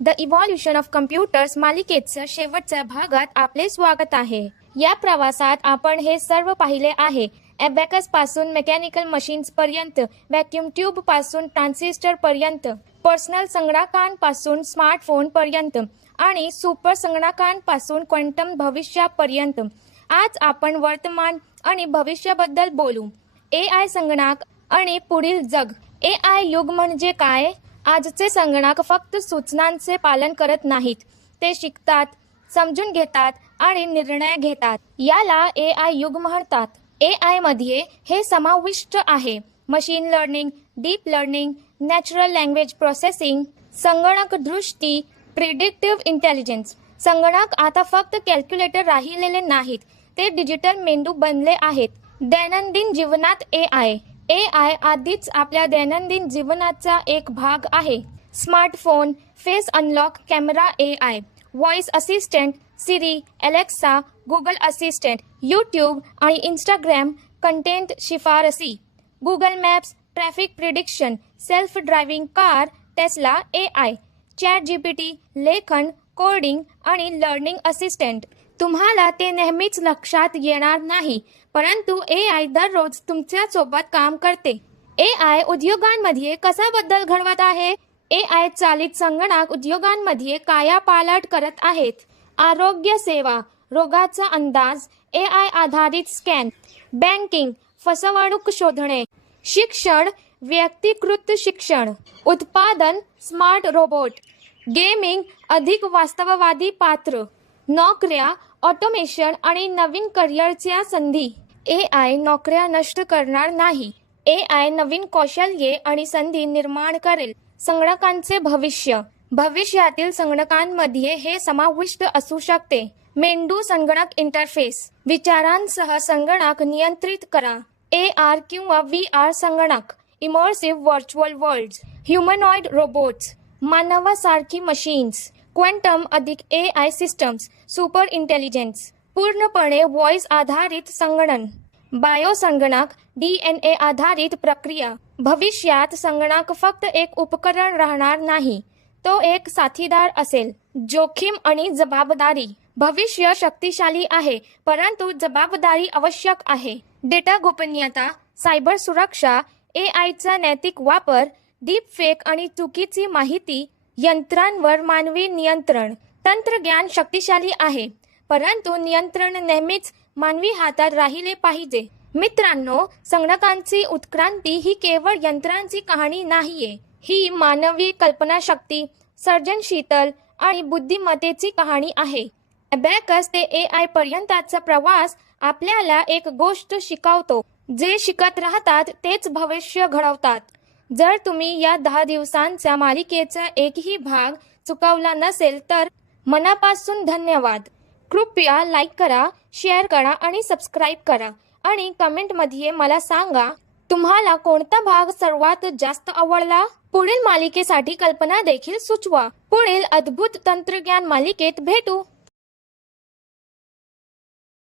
The evolution of computers मालिकेच्या शेवटच्या भागात आपले स्वागत आहे. या प्रवासात आपण हे सर्व पाहिले आहे. ॲबॅकस पासून मेकॅनिकल मशीन्स पर्यंत, व्हॅक्यूम ट्यूब पासून ट्रान्झिस्टर पर्यंत, पर्सनल संगणकांपासून स्मार्टफोन पर्यंत आणि सुपर संगणकांपासून क्वांटम भविष्यापर्यंत. आज आपण वर्तमान आणि भविष्याबद्दल बोलू. AI संगणक आणि पुढील जग. AI युग म्हणजे काय? आजचे संगणक फक्त सूचनांचे पालन करत नाहीत, ते शिकतात, समजून घेतात आणि निर्णय घेतात. याला AI युग म्हणतात. AI मध्ये हे समाविष्ट आहे: machine learning, deep learning, natural language processing, संगणक दृष्टी, प्रिडिक्टिव्ह इंटेलिजन्स. संगणक आता फक्त कॅल्क्युलेटर राहिलेले नाहीत, ते डिजिटल मेंदू बनले आहेत. दैनंदिन जीवनात AI आधीच आपल्या दैनंदिन जीवनाचा एक भाग आहे. Smartphone, face unlock camera AI, voice assistant, Siri, Alexa, Google assistant, YouTube आणि इंस्टाग्राम कंटेंट शिफारसी, Google Maps, traffic prediction, self driving car, Tesla AI, ChatGPT, लेखन, कोडिंग आणि लर्निंग असिस्टंट. तुम्हाला ते नेहमीच लक्षात येणार नाही, परंतु AI दररोज तुमच्या सोबत काम करते. AI उद्योगांमध्ये कसा बदल घडवत आहे? AI चालित संगणक उद्योगांमध्ये कायापालट करत आहेत. आरोग्य सेवा, रोगाचा अंदाज, AI आधारित स्कॅन, बँकिंग, फसवणूक शोधणे, शिक्षण, व्यक्तिकृत शिक्षण, उत्पादन, स्मार्ट रोबोट, गेमिंग, अधिक वास्तववादी पात्र, नोकऱ्या, ऑटोमेशन आणि नवीन करिअरच्या संधी. AI नोकऱ्या नष्ट करणार नाही. AI नवीन कौशल्ये आणि संधी निर्माण करेल. संगणकांचे भविष्य. भविष्यातील संगणकांमध्ये हे समाविष्ट असू शकते: मेंदू संगणक इंटरफेस, विचारांसह संगणक नियंत्रित करा, AR किंवा VR संगणक, immersive virtual worlds, humanoid robots, मानवासारखी मशीन्स, क्वांटम अधिक AI सिस्टम्स, सुपर इंटेलिजन्स, पूर्णपणे व्हॉइस आधारित संगणन, बायो संगणक, DNA आधारित प्रक्रिया. भविष्यात संगणक फक्त एक उपकरण राहणार नाही, तो एक साथीदार असेल. जोखीम आणि जबाबदारी. भविष्य शक्तिशाली आहे, परंतु जबाबदारी आवश्यक आहे. डेटा गोपनीयता, सायबर सुरक्षा, AIचा नैतिक वापर, डीप फेक आणि चुकीची माहिती, यंत्रांवर मानवी नियंत्रण. तंत्रज्ञान शक्तिशाली आहे, परंतु नियंत्रण नेहमीच मानवी हातात राहिले पाहिजे. मित्रांनो, संगणकांची उत्क्रांती ही केवळ यंत्रांची कहाणी नाहीये. ही मानवी कल्पनाशक्ती, सर्जनशील आणि बुद्धिमत्तेची कहाणी आहे. ॲबॅकस ते AI पर्यंतचा प्रवास आपल्याला एक गोष्ट शिकवतो: जे शिकत राहतात तेच भविष्य घडवतात. जर तुम्ही या 10 दिवसांच्या मालिकेचा एकही भाग चुकवला नसेल तर मनापासून धन्यवाद. कृपया लाईक करा, शेअर करा आणि सबस्क्राईब करा आणि कमेंटमध्ये मला सांगा तुम्हाला कोणता भाग सर्वात जास्त आवडला. पुढील मालिकेसाठी कल्पना देखील सुचवा. पुढील अद्भुत तंत्रज्ञान मालिकेत भेटू.